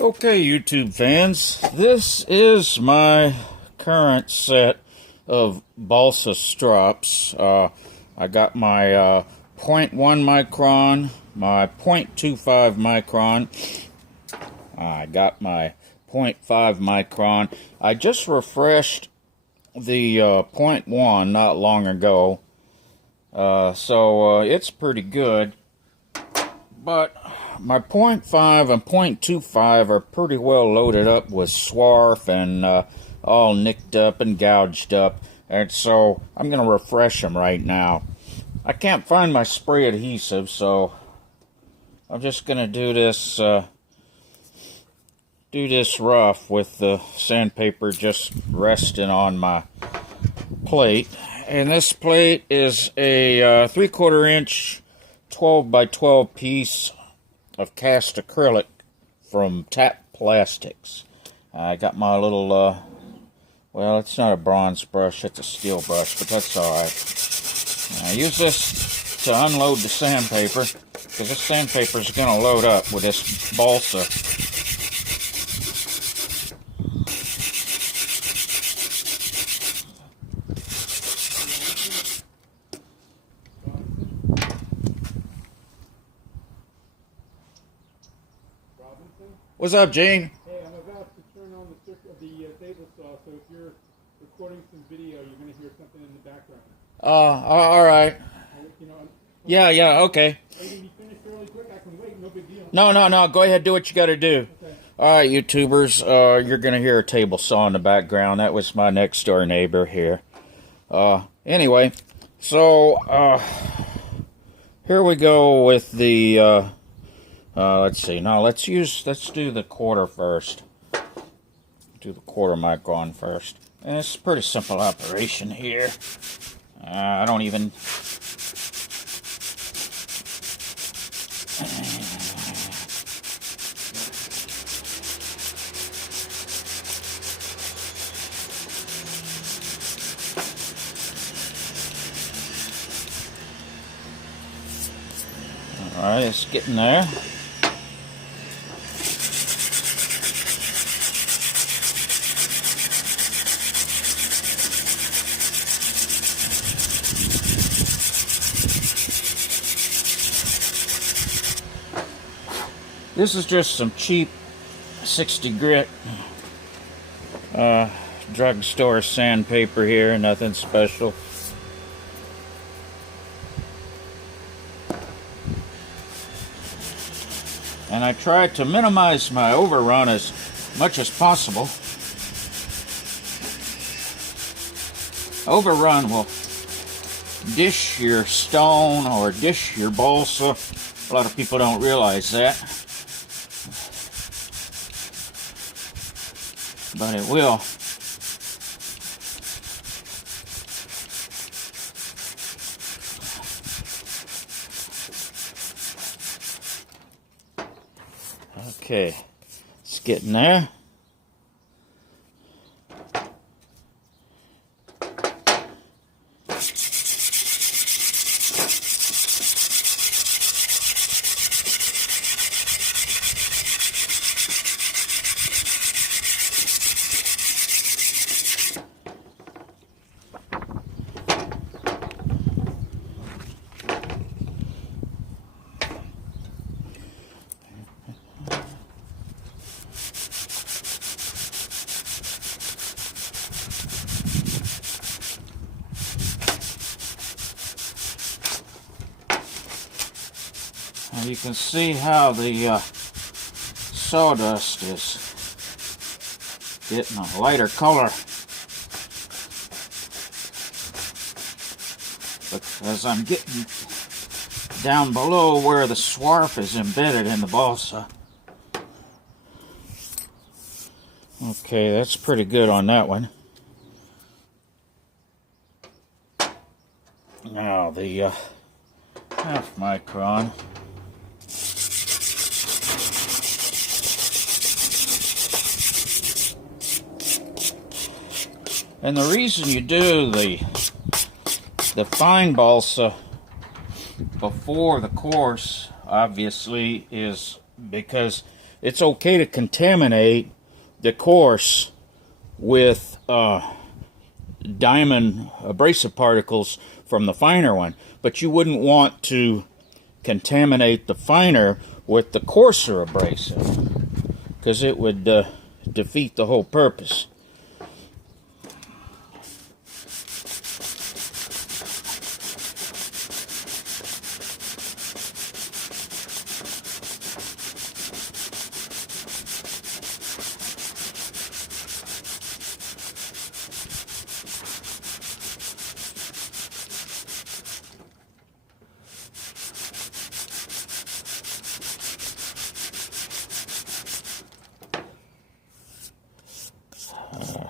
Okay, YouTube fans, this is my current set of Balsa Strops. I got my 0.1 micron, my 0.25 micron, I got my 0.5 micron. I just refreshed the 0.1 not long ago, so it's pretty good, but my 0.5 and 0.25 are pretty well loaded up with swarf and all nicked up and gouged up, and so I'm going to refresh them right now. I can't find my spray adhesive, so I'm just going to do this rough with the sandpaper just resting on my plate. And this plate is a 3/4 inch 12 by 12 piece of cast acrylic from Tap Plastics. I got my little, well, it's not a bronze brush, it's a steel brush, but that's alright. I use this to unload the sandpaper, because this sandpaper is going to load up with this balsa. What's up, Gene? Hey, I'm about to turn on the table saw, so if you're recording some video, you're going to hear something in the background. All right. Yeah, okay. Are you going to be finished fairly quick? I can wait, no big deal. No, go ahead, do what you got to do. Okay. All right, YouTubers, you're going to hear a table saw in the background. That was my next door neighbor here. Anyway, so here we go with the... let's see. Now let's do the quarter first. Do the 1/4 micron first. And it's a pretty simple operation here. I don't even. All right, it's getting there. This is just some cheap 60 grit drugstore sandpaper here, nothing special. And I try to minimize my overrun as much as possible. Overrun will dish your stone or dish your balsa. A lot of people don't realize that, but it will. Okay, it's getting there. And you can see how the sawdust is getting a lighter color, because I'm getting down below where the swarf is embedded in the balsa. Okay, that's pretty good on that one. Now the 1/2 micron. And the reason you do the fine balsa before the coarse, obviously, is because it's okay to contaminate the coarse with diamond abrasive particles from the finer one, but you wouldn't want to contaminate the finer with the coarser abrasive, because it would defeat the whole purpose.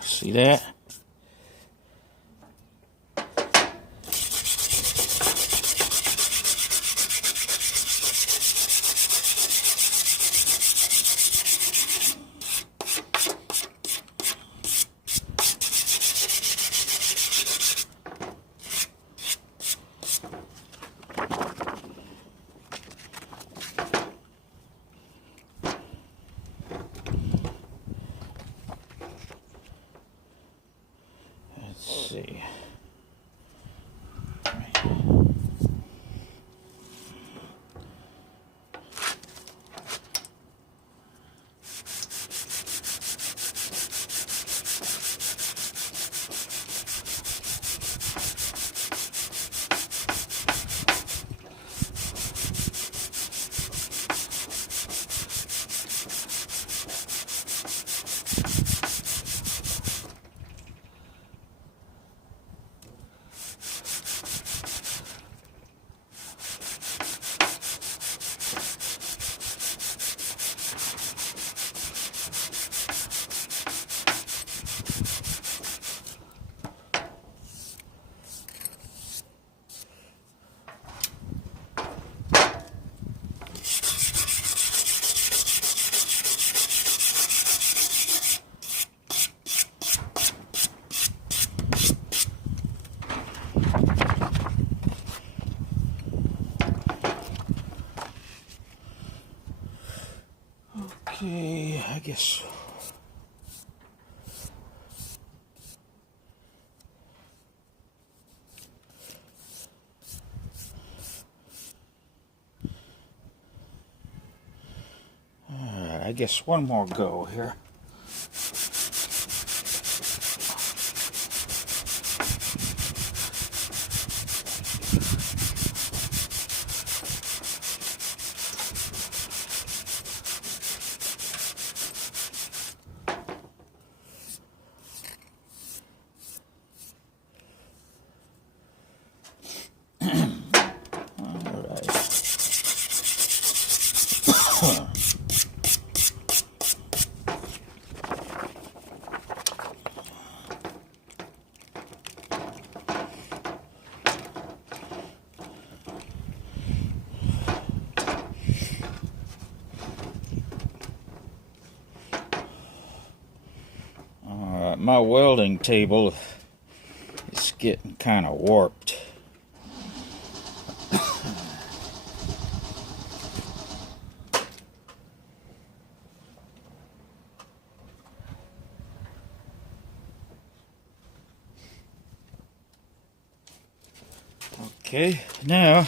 See that? Let's see. Okay, I guess. I guess one more go here. My welding table is getting kind of warped. Okay, now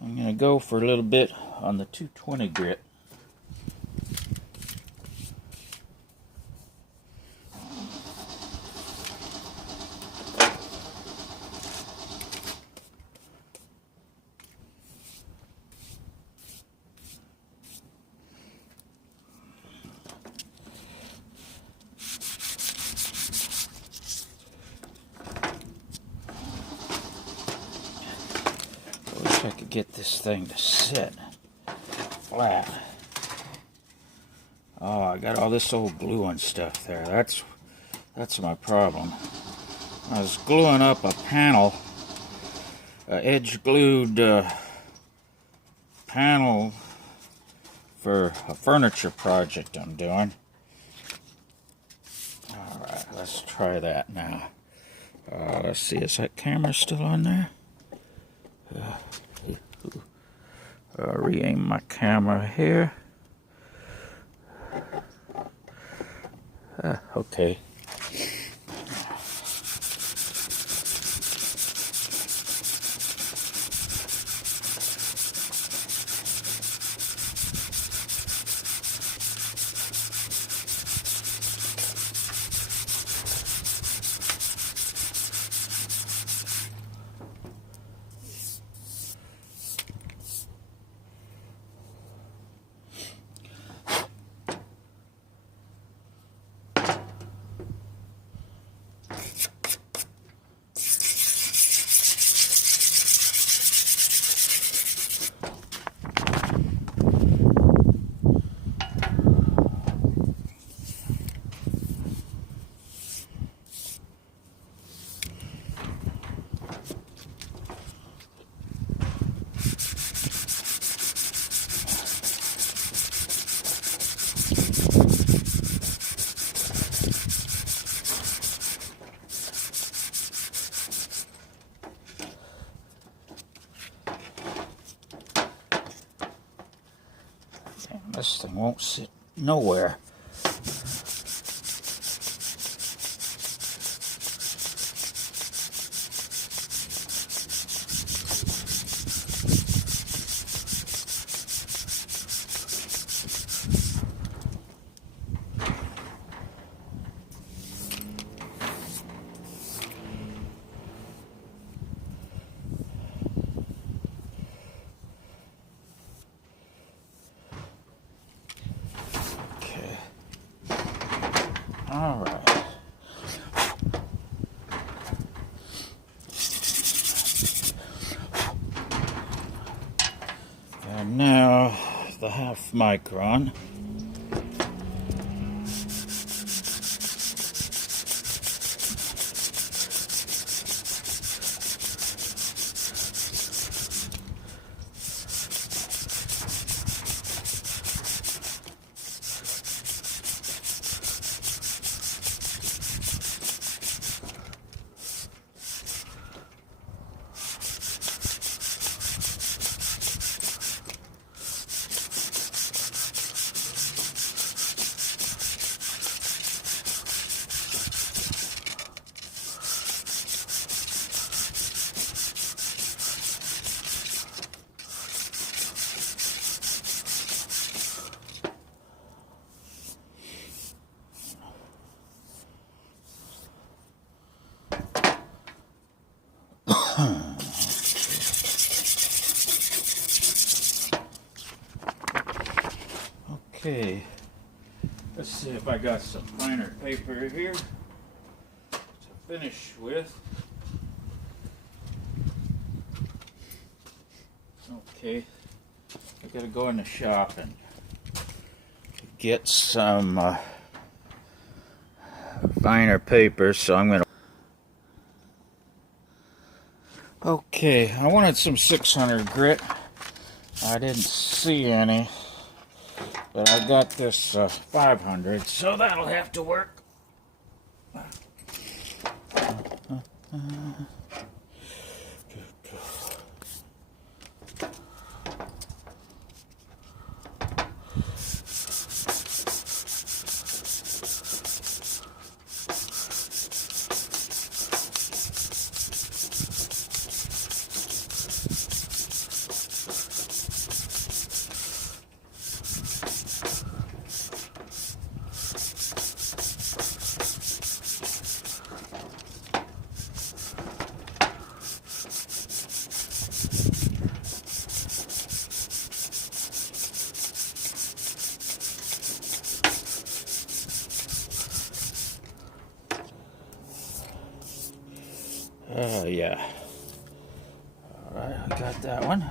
I'm going to go for a little bit on the 220 grit. I could get this thing to sit flat. Oh, I got all this old glue and stuff there. That's my problem. I was gluing up a panel, edge glued panel for a furniture project I'm doing. Alright, let's try that now. Let's see, is that camera still on there? Re-aim my camera here. Okay. This thing won't sit nowhere. All right. And now the half micron. Okay, let's see if I got some finer paper here to finish with. Okay, I gotta go in the shop and get some finer paper, so I'm gonna. Okay, I wanted some 600 grit. I didn't see any. But I got this 500, so that'll have to work. Yeah. All right, I got that one.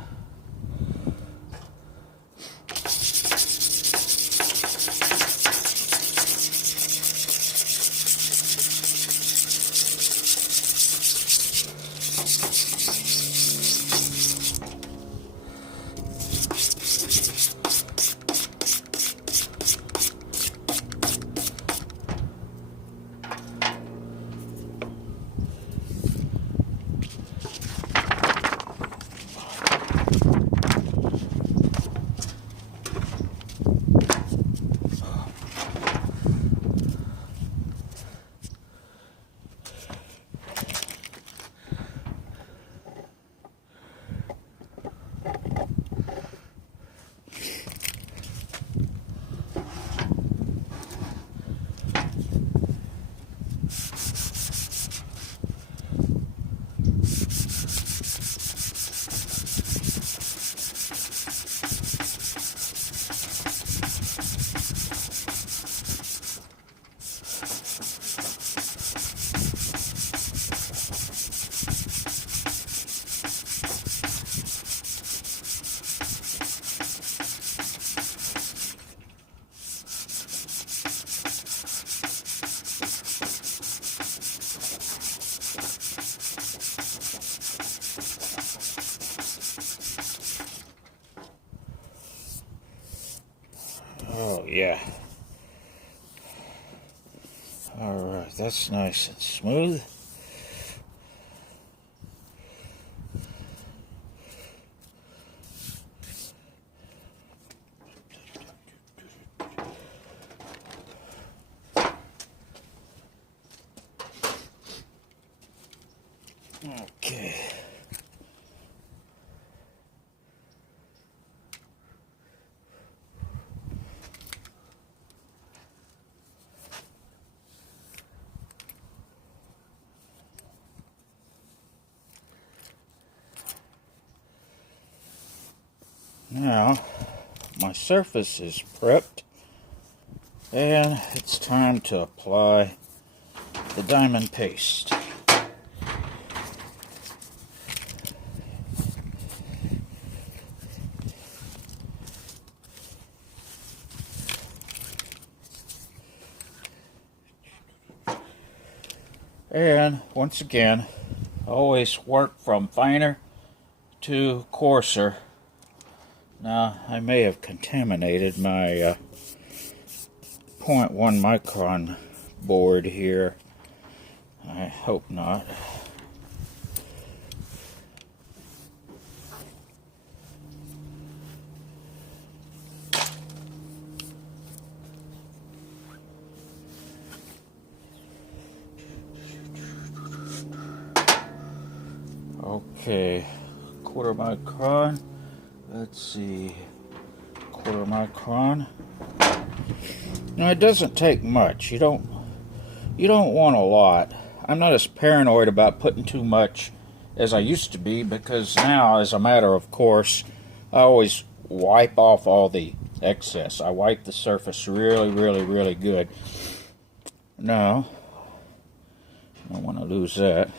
Oh, yeah. Alright, that's nice and smooth. Okay. Now, my surface is prepped, and it's time to apply the diamond paste. And once again, always work from finer to coarser. Now, I may have contaminated my 0.1 micron board here. I hope not. Okay, quarter micron. Let's see, quarter micron. Now it doesn't take much. You don't want a lot. I'm not as paranoid about putting too much as I used to be, because now, as a matter of course, I always wipe off all the excess. I wipe the surface really good. Now, I don't want to lose that.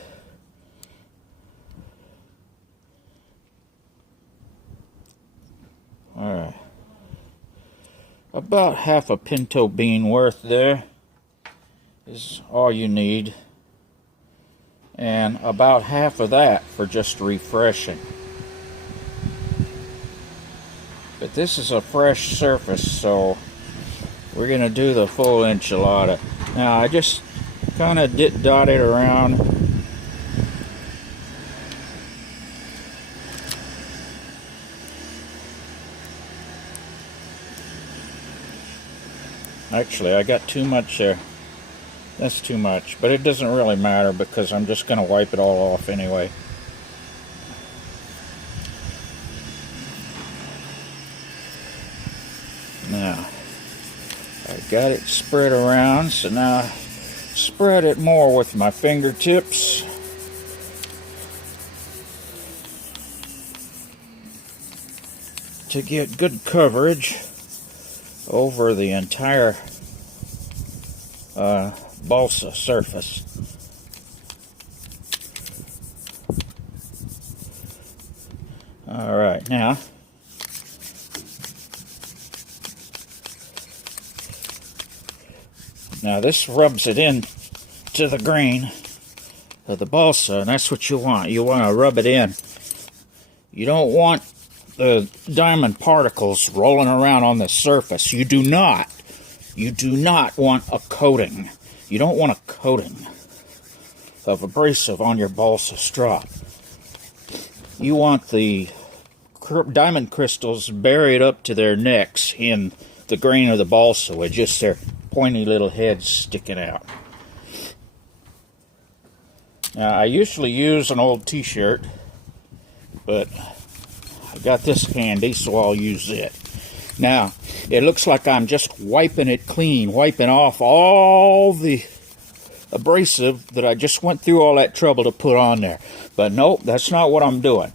Alright. About half a pinto bean worth there is all you need. And about half of that for just refreshing. But this is a fresh surface, so we're going to do the full enchilada. Now, I just kind of dot it around. Actually, I got too much there. That's too much, but it doesn't really matter because I'm just going to wipe it all off anyway. Now, I got it spread around, so now I spread it more with my fingertips. To get good coverage over the entire balsa surface. All right, now this rubs it in to the grain of the balsa, and that's what you want. You want to rub it in. You don't want the diamond particles rolling around on the surface. You do not want a coating. You don't want a coating of abrasive on your balsa strop. You want the diamond crystals buried up to their necks in the grain of the balsa with just their pointy little heads sticking out. Now, I usually use an old t-shirt, but I got this handy, so I'll use it. Now, it looks like I'm just wiping it clean, wiping off all the abrasive that I just went through all that trouble to put on there. But nope, that's not what I'm doing.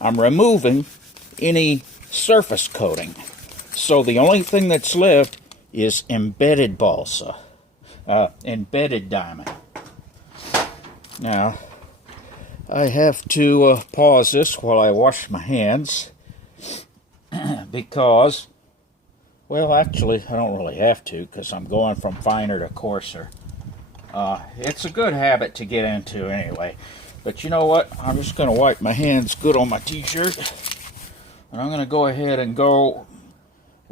I'm removing any surface coating. So the only thing that's left is embedded balsa, embedded diamond. Now, I have to pause this while I wash my hands because, well, actually, I don't really have to because I'm going from finer to coarser. It's a good habit to get into anyway. But you know what? I'm just going to wipe my hands good on my t-shirt. And I'm going to go ahead and go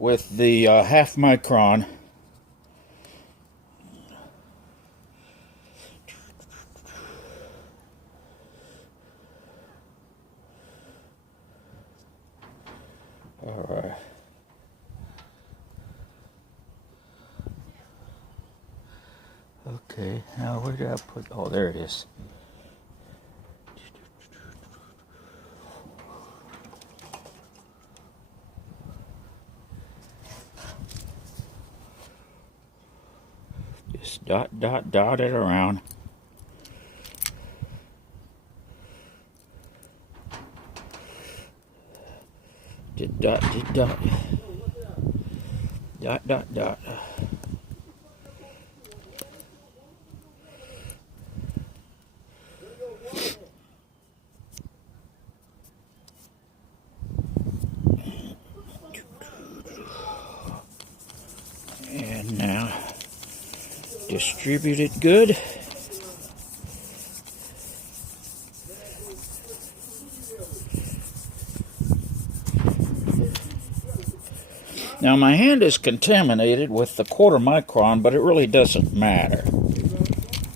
with the half micron. All right. Okay, now where did I put? Oh, there it is. Just dot it around. Just dot. Dot. And now distribute it good. Now my hand is contaminated with the 1/4 micron, but it really doesn't matter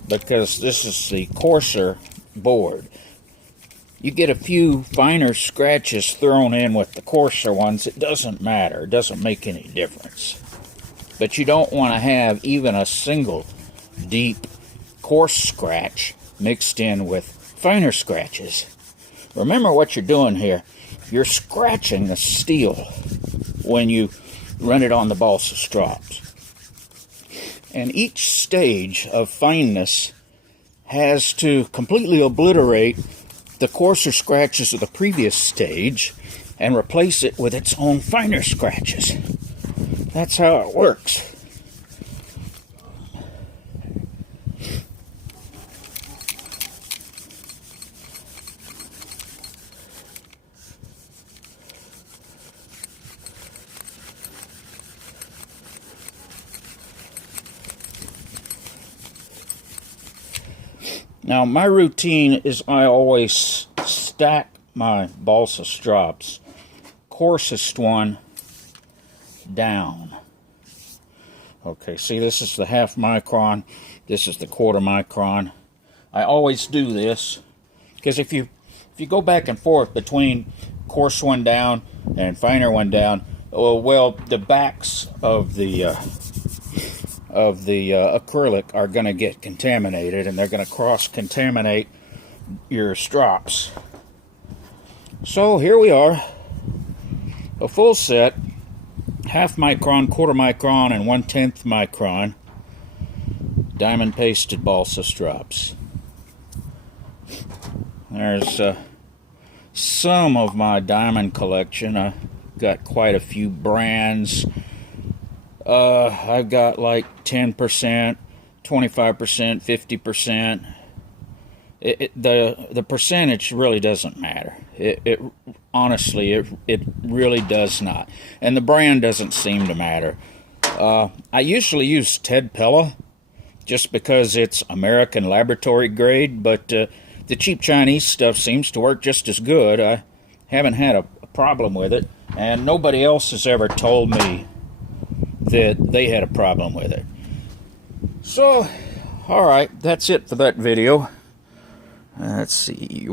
because this is the coarser board. You get a few finer scratches thrown in with the coarser ones, it doesn't matter. It doesn't make any difference. But you don't want to have even a single deep, coarse scratch mixed in with finer scratches. Remember what you're doing here. You're scratching the steel when you run it on the Balsa Strops. And each stage of fineness has to completely obliterate the coarser scratches of the previous stage and replace it with its own finer scratches. That's how it works. Now, my routine is I always stack my Balsa Strops, coarsest one down. Okay, see, this is the half micron, this is the 1/4 micron. I always do this because if you go back and forth between coarse one down and finer one down, well, the backs of the acrylic are going to get contaminated, and they're going to cross-contaminate your strops. So here we are, a full set, half micron, 1/4 micron, and 1/10 micron diamond pasted Balsa Strops. There's some of my diamond collection. I got quite a few brands. I've got like 10%, 25%, 50%. The percentage really doesn't matter. It honestly, it really does not. And the brand doesn't seem to matter. I usually use Ted Pella just because it's American laboratory grade, but the cheap Chinese stuff seems to work just as good. I haven't had a problem with it, and nobody else has ever told me that they had a problem with it. So, alright, that's it for that video. Let's see.